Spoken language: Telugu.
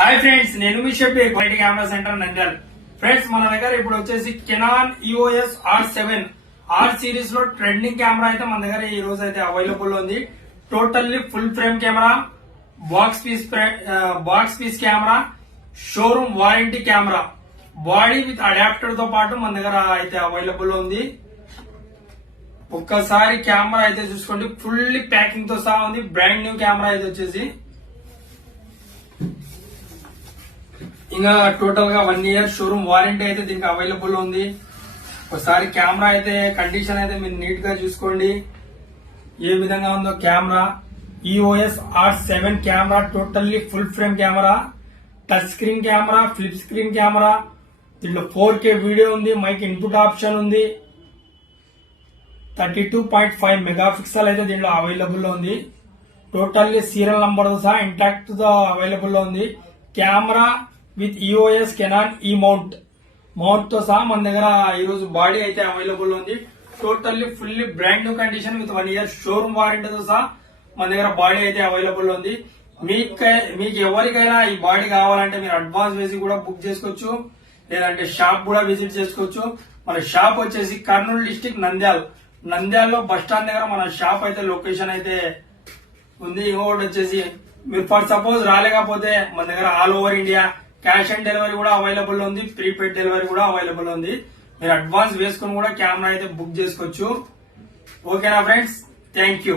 హాయ్ ఫ్రెండ్స్, నేను మీ chef quality camera centre Nandyala. Friends, మన దగ్గర ఇప్పుడు వచ్చేసి Canon EOS R7 R series లో ట్రెండింగ్ కెమెరా అయితే మన దగ్గర ఈ రోజు అయితే అవైలబుల్ ఉంది. Totally full frame camera, box piece camera, showroom warranty camera, body with adapter తో పాటు మన దగ్గర అయితే అవైలబుల్ ఉంది. ఒక్కసారి కెమెరా అయితే చూసుకోండి, ఫుల్లీ ప్యాకింగ్ తో సహా ఉంది. బ్రాండ్ న్యూ కెమెరా అయితే వచ్చేసి ఇంకా టోటల్ గా 1 year షోరూమ్ వారంటీ అయితే దీనికి అవైలబుల్ ఉంది. ఒకసారి కెమెరా అయితే కండిషన్ అయితే మీరు నీట్ గా చూసుకోండి ఏ విధంగా ఉందో. Camera EOS R7 camera totally full frame camera, touch screen camera, flip screen camera. దీంట్లో 4K వీడియో ఉంది, మైక్ ఇన్పుట్ ఆప్షన్ ఉంది. 32.5 మెగాపిక్సెల్ అయితే దీంట్లో అవైలబుల్ లో ఉంది. టోటల్లీ సీరియల్ నంబర్ తో సహా ఇంటాక్ట్ తో అవైలబుల్ లో ఉంది. కెమెరా విత్ ఈఓఎస్ కెనాన్ ఈ మౌంట్ తో సహా మన దగ్గర ఈ రోజు బాడీ అయితే అవైలబుల్ ఉంది. Totally fully brand new condition with 1 year showroom వారంటీతో సహా మన దగ్గర బాడీ అయితే అవైలబుల్ ఉంది. మీకు ఎవరికైనా ఈ బాడీ కావాలంటే మీరు అడ్వాన్స్ వేసి కూడా బుక్ చేసుకోవచ్చు, లేదంటే షాప్ కూడా విజిట్ చేసుకోవచ్చు. మన షాప్ వచ్చేసి కర్నూలు డిస్టిక్ నంద్యాలలో బస్ స్టాండ్ దగ్గర మన షాప్ అయితే లొకేషన్ అయితే ఉంది. ఇంకొకటి వచ్చేసి మీరు ఫర్ సపోజ్ రాలేకపోతే మన దగ్గర all over India cash on delivery కూడా అవైలబుల్ ఉంది, ప్రీపెయిడ్ డెలివరీ కూడా అవైలబుల్ ఉంది. మీరు అడ్వాన్స్ వేసుకుని కూడా కెమెరా అయితే బుక్ చేసుకోవచ్చు. ఓకేనా ఫ్రెండ్స్, థ్యాంక్ యూ.